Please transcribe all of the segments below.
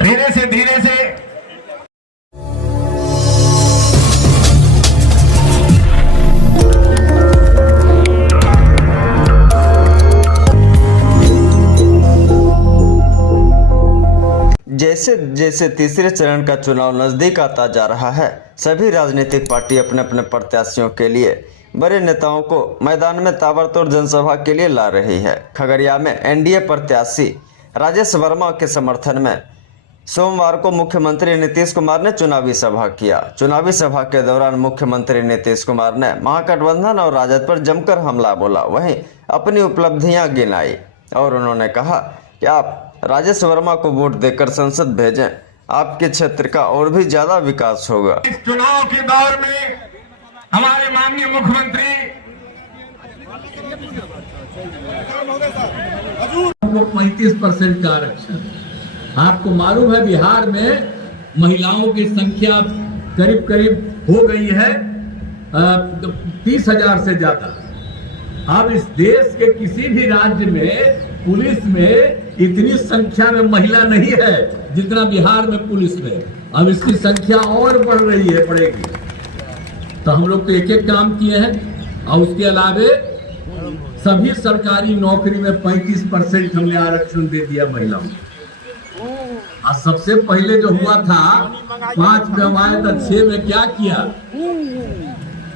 धीरे से धीरे से जैसे जैसे तीसरे चरण का चुनाव नजदीक आता जा रहा है, सभी राजनीतिक पार्टी अपने अपने प्रत्याशियों के लिए बड़े नेताओं को मैदान में ताबड़तोड़ जनसभा के लिए ला रही है। खगड़िया में एनडीए प्रत्याशी राजेश वर्मा के समर्थन में सोमवार को मुख्यमंत्री नीतीश कुमार ने चुनावी सभा किया। चुनावी सभा के दौरान मुख्यमंत्री नीतीश कुमार ने महागठबंधन और राजद पर जमकर हमला बोला, वहीं अपनी उपलब्धियां गिनाई और उन्होंने कहा कि आप राजेश वर्मा को वोट देकर संसद भेजें, आपके क्षेत्र का और भी ज्यादा विकास होगा। इस चुनाव के दौर में हमारे माननीय मुख्यमंत्री 35% का आरक्षण। आपको मालूम है बिहार में महिलाओं की संख्या करीब करीब हो गई है 30,000 से ज्यादा। अब इस देश के किसी भी राज्य में पुलिस में इतनी संख्या में महिला नहीं है जितना बिहार में पुलिस में। अब इसकी संख्या और बढ़ रही है, बढ़ेगी। तो हम लोग तो एक एक काम किए हैं और उसके अलावे सभी सरकारी नौकरी में 35% हमने आरक्षण दे दिया महिलाओं को। और सबसे पहले जो हुआ था 5 में आए तो 6 में क्या किया,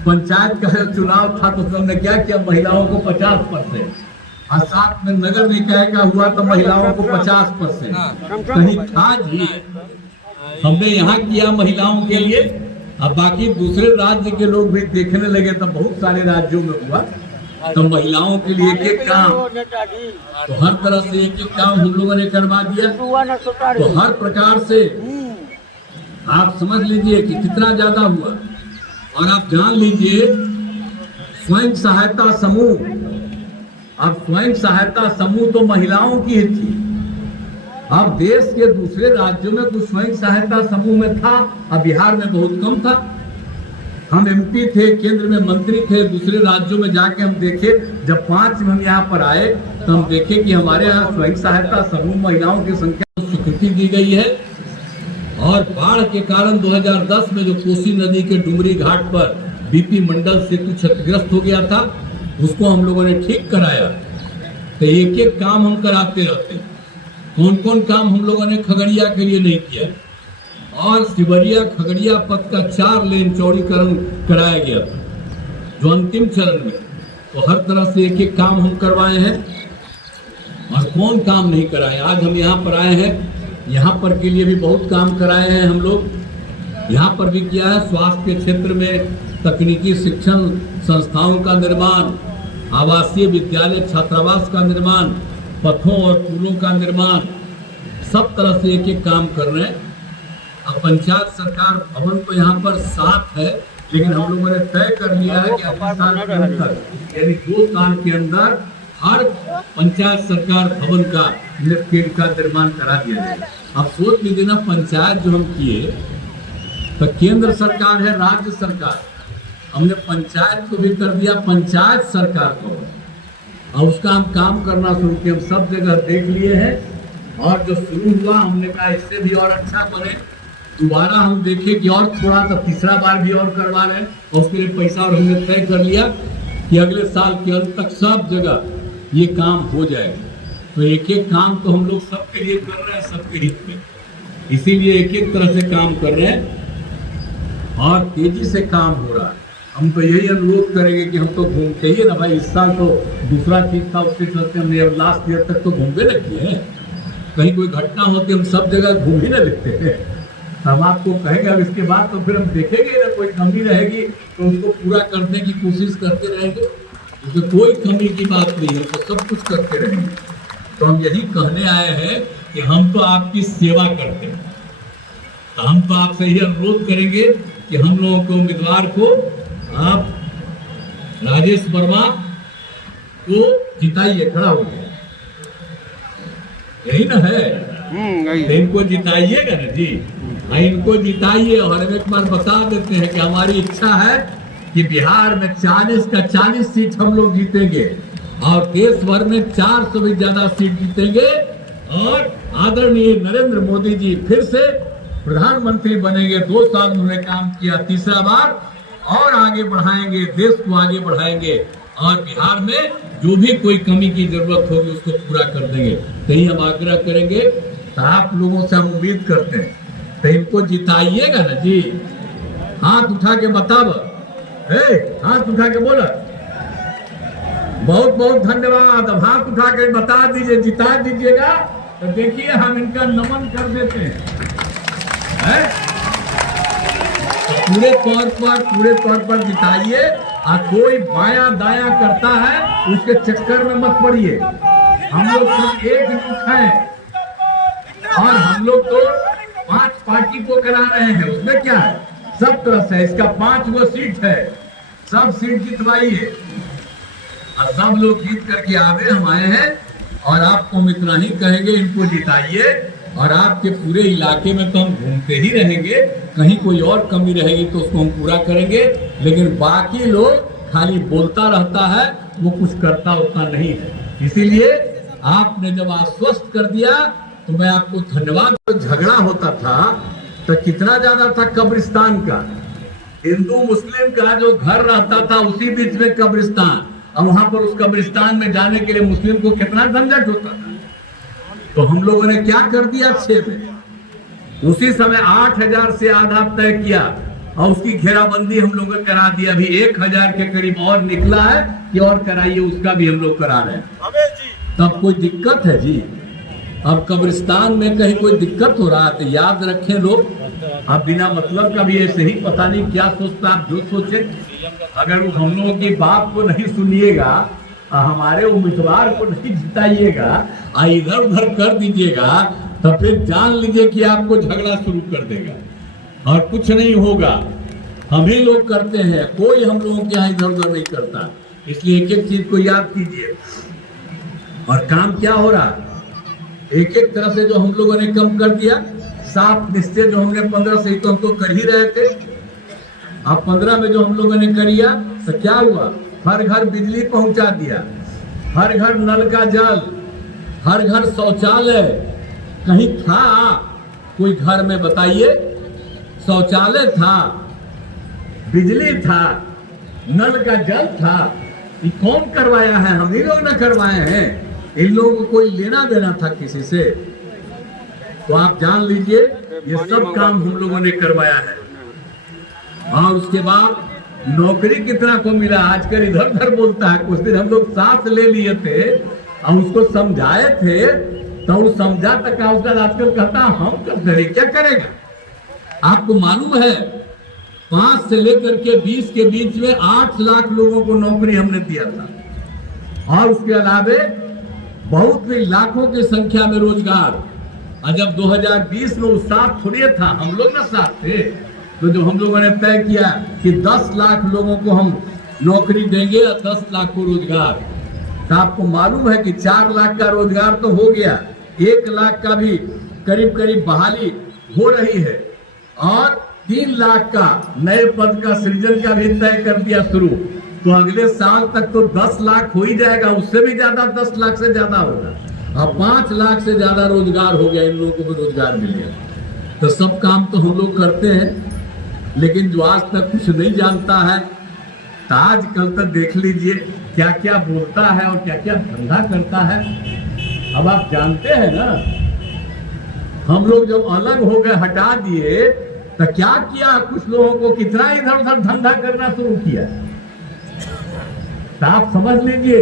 पंचायत का चुनाव था तो हमने क्या किया, महिलाओं को 50% और 7 में नगर निकाय का हुआ तो महिलाओं को 50%। कहीं था जी, हमने यहाँ किया महिलाओं के लिए। अब बाकी दूसरे राज्य के लोग भी देखने लगे तो बहुत सारे राज्यों में हुआ तो महिलाओं के लिए एक एक काम, तो हर तरह से एक एक काम हम लोगों ने करवा दिया। तो हर प्रकार से आप समझ लीजिए कि कितना ज्यादा हुआ। और आप जान लीजिए स्वयं सहायता समूह, अब स्वयं सहायता समूह तो महिलाओं की ही थी। अब देश के दूसरे राज्यों में कुछ स्वयं सहायता समूह में था, अब बिहार में बहुत कम था। हम एमपी थे, केंद्र में मंत्री थे, दूसरे राज्यों में जाके हम देखे, जब 5 में हम यहाँ पर आए तो हम देखे कि हमारे यहाँ स्वयं सहायता समूह महिलाओं की संख्या को स्वीकृति दी गई है। और बाढ़ के कारण 2010 में जो कोसी नदी के डुमरी घाट पर बीपी मंडल सेतु क्षतिग्रस्त हो गया था, उसको हम लोगों ने ठीक कराया। तो एक एक काम हम कराते रहते हैं। कौन कौन काम हम लोगों ने खगड़िया के लिए नहीं किया, और सिवरिया खगड़िया पथ का 4 लेन चौड़ीकरण कराया गया था जो अंतिम चरण में। तो हर तरह से एक एक काम हम करवाए हैं। और कौन काम नहीं कराए, आज हम यहाँ पर आए हैं, यहाँ पर के लिए भी बहुत काम कराए हैं हम लोग। यहाँ पर भी किया है, स्वास्थ्य के क्षेत्र में तकनीकी शिक्षण संस्थाओं का निर्माण, आवासीय विद्यालय छात्रावास का निर्माण, पथों और पुलों का निर्माण, सब तरह से एक एक काम कर रहे हैं। अब पंचायत सरकार भवन तो यहाँ पर 7 है, लेकिन हम लोगों ने तय कर लिया है कि अगले साल के अंदर, यानी 2 साल के अंदर हर पंचायत सरकार भवन का निर्माण करा दिया जाए। अब सोच लीजिए ना, पंचायत जो हम किए तो केंद्र सरकार है, राज्य सरकार, हमने पंचायत को भी कर दिया पंचायत सरकार को, और उसका हम काम करना शुरू किए। हम सब जगह देख लिए हैं, और जो शुरू हुआ हमने कहा इससे भी और अच्छा बने। दोबारा हम देखे कि और थोड़ा, तो तीसरा बार भी और करवा रहे हैं, और उसके लिए पैसा और हमने तय कर लिया कि अगले साल के अंत तक सब जगह ये काम हो जाएगा। तो एक एक काम तो हम लोग सबके लिए कर रहे हैं, सबके हित में, इसीलिए एक एक तरह से काम कर रहे हैं और तेजी से काम हो रहा है। हम तो यही अनुरोध करेंगे कि हम तो घूमते ही ना भाई, इस साल तो दूसरा चीज था, उसके चलते हमने लास्ट ईयर तक तो घूमते रखे हैं। कहीं कोई घटना होती है हम सब जगह घूम ही ना लेते हैं। हम आपको कहेंगे अब इसके बाद तो फिर हम देखेंगे ना, कोई कमी रहेगी तो उसको पूरा करने की कोशिश करते रहेंगे। उसमें कोई कमी की बात नहीं है, तो सब कुछ करते रहेंगे। तो हम यही कहने आए हैं कि हम तो आपकी सेवा करते हैं, तो हम तो आपसे यही अनुरोध करेंगे कि हम लोगों के उम्मीदवार को आप राजेश वर्मा को जिताइए। खड़ा हो गया, यही ना है, तो इनको जिताइएगा ना जी। इनको जिताइए, और हम एक बार बता देते हैं कि हमारी इच्छा है कि बिहार में 40 का 40 सीट हम लोग जीतेंगे और देश भर में 400 से ज्यादा सीट जीतेंगे और आदरणीय नरेंद्र मोदी जी फिर से प्रधानमंत्री बनेंगे। 2 साल उन्होंने काम किया, तीसरा बार और आगे बढ़ाएंगे, देश को आगे बढ़ाएंगे और बिहार में जो भी कोई कमी की जरूरत होगी उसको पूरा कर देंगे। तो ही हम आग्रह करेंगे, तो आप लोगों से हम उम्मीद करते हैं तो इनको जिताइएगा ना जी। हाथ उठा के बताओ, हाथ उठा के बोला बहुत बहुत धन्यवाद। अब हाथ उठा के बता दीजिए, जिता दीजिएगा तो देखिए हम इनका नमन कर देते हैं। पूरे तौर पर जिताइए और कोई बाया दाया करता है उसके चक्कर में मत पड़िए। हम लोग सब एक जुट हैं और हम लोग तो 5 पार्टी को करा रहे हैं, उसमें क्या है, सब तरह से इसका 5 वो सीट है, सब सीट जितवाइए और सब लोग जीत करके आवे। हम आए हैं और आपको हम इतना ही कहेंगे, इनको जिताइए और आपके पूरे इलाके में तो हम घूमते ही रहेंगे, कहीं कोई और कमी रहेगी तो उसको हम पूरा करेंगे। लेकिन बाकी लोग खाली बोलता रहता है, वो कुछ करता उतना नहीं है। इसीलिए आपने जब आश्वस्त कर दिया तो मैं आपको धन्यवाद। तो झगड़ा होता था तो कितना ज्यादा था कब्रिस्तान का, हिंदू मुस्लिम का जो घर रहता था उसी बीच में कब्रिस्तान, और वहां पर उस कब्रिस्तान में जाने के लिए मुस्लिम को कितना झंझट होता था। तो हम लोगों ने क्या कर दिया 6 में, उसी समय 8000 से आधा तय किया और उसकी घेराबंदी हम लोगों ने करा दिया। अभी 1000 के करीब और निकला है कि और कराइए, उसका भी हम लोग करा रहे हैं। तब कोई दिक्कत है जी? अब कब्रिस्तान में कहीं कोई दिक्कत हो रहा है तो याद रखें लोग, अब बिना मतलब का भी ऐसे ही पता नहीं क्या सोचता, आप जो सोचे। अगर हम लोगों की बात को नहीं सुनिएगा, हमारे उम्मीदवार को नहीं जिताइएगा, इधर उधर कर दीजिएगा, तो फिर जान लीजिए कि आपको झगड़ा शुरू कर देगा और कुछ नहीं होगा। हम ही लोग करते हैं, कोई हम लोगों के यहाँ इधर उधर नहीं करता। इसलिए एक एक चीज को याद कीजिए। और काम क्या हो रहा, एक एक तरह से जो हम लोगों ने कम कर दिया, 7 निश्चय जो हमने 15 से तो हम तो कर ही रहे थे, अब 15 में जो हम लोगों ने करिया तो क्या हुआ, हर घर बिजली पहुंचा दिया, हर घर नल का जल, हर घर शौचालय। कहीं था कोई घर में बताइए शौचालय था, बिजली था, नल का जल था? ये कौन करवाया है? हम ही लोग न करवाए हैं। इन लोगों को कोई लेना देना था किसी से? तो आप जान लीजिए ये सब काम हम लोगों ने करवाया है। और उसके बाद नौकरी कितना को मिला, आजकल इधर उधर बोलता है। कुछ दिन हम लोग साथ ले लिए थे और उसको समझाए थे तो वो समझा तक उसका आजकल कहता हम कर दे, क्या करेगा? आपको मालूम है 5 से लेकर के 20 के बीच में 8 लाख लोगों को नौकरी हमने दिया था और उसके अलावे बहुत ही लाखों की संख्या में रोजगार। और जब 2020 में उस साथ थोड़े था, हम लोग ना साथ थे, तो जो हम लोगों ने तय किया कि 10 लाख लोगों को हम नौकरी देंगे और 10 लाख को रोजगार, तो आपको मालूम है कि 4 लाख का रोजगार तो हो गया, 1 लाख का भी करीब करीब बहाली हो रही है और 3 लाख का नए पद का सृजन का भी तय कर दिया शुरू। तो अगले साल तक तो 10 लाख हो ही जाएगा, उससे भी ज्यादा 10 लाख से ज्यादा होगा। अब 5 लाख से ज्यादा रोजगार हो गया, इन लोगों को भी रोजगार मिल गया। तो सब काम तो हम लोग करते हैं, लेकिन जो आज तक कुछ नहीं जानता है तो आज कल तक देख लीजिए क्या क्या बोलता है और क्या क्या धंधा करता है। अब आप जानते हैं ना, हम लोग जब अलग हो गए, हटा दिए, तो क्या किया, कुछ लोगों को कितना इधर उधर धंधा करना शुरू किया। तो आप समझ लीजिए,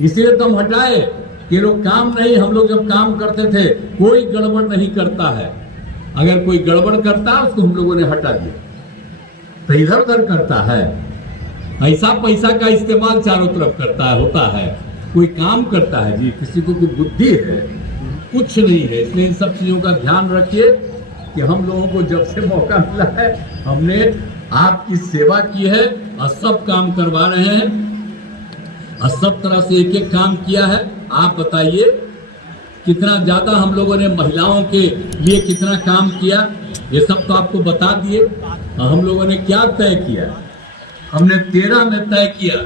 इसलिए तो हम हटाए कि लोग काम नहीं, हम लोग जब काम करते थे कोई गड़बड़ नहीं करता है, अगर कोई गड़बड़ करता है उसको हम लोगों ने हटा दिया। तो इधर उधर करता है, ऐसा पैसा का इस्तेमाल चारों तरफ करता है, होता है, कोई काम करता है जी, किसी को कोई बुद्धि है? कुछ नहीं है। इसलिए इन सब चीजों का ध्यान रखिए कि हम लोगों को जब से मौका मिला है हमने आपकी सेवा की है और सब काम करवा रहे हैं और सब तरह से एक एक काम किया है। आप बताइए कितना ज्यादा हम लोगों ने महिलाओं के लिए कितना काम किया, ये सब तो आपको बता दिए। और हम लोगों ने क्या तय किया, हमने 13 में तय किया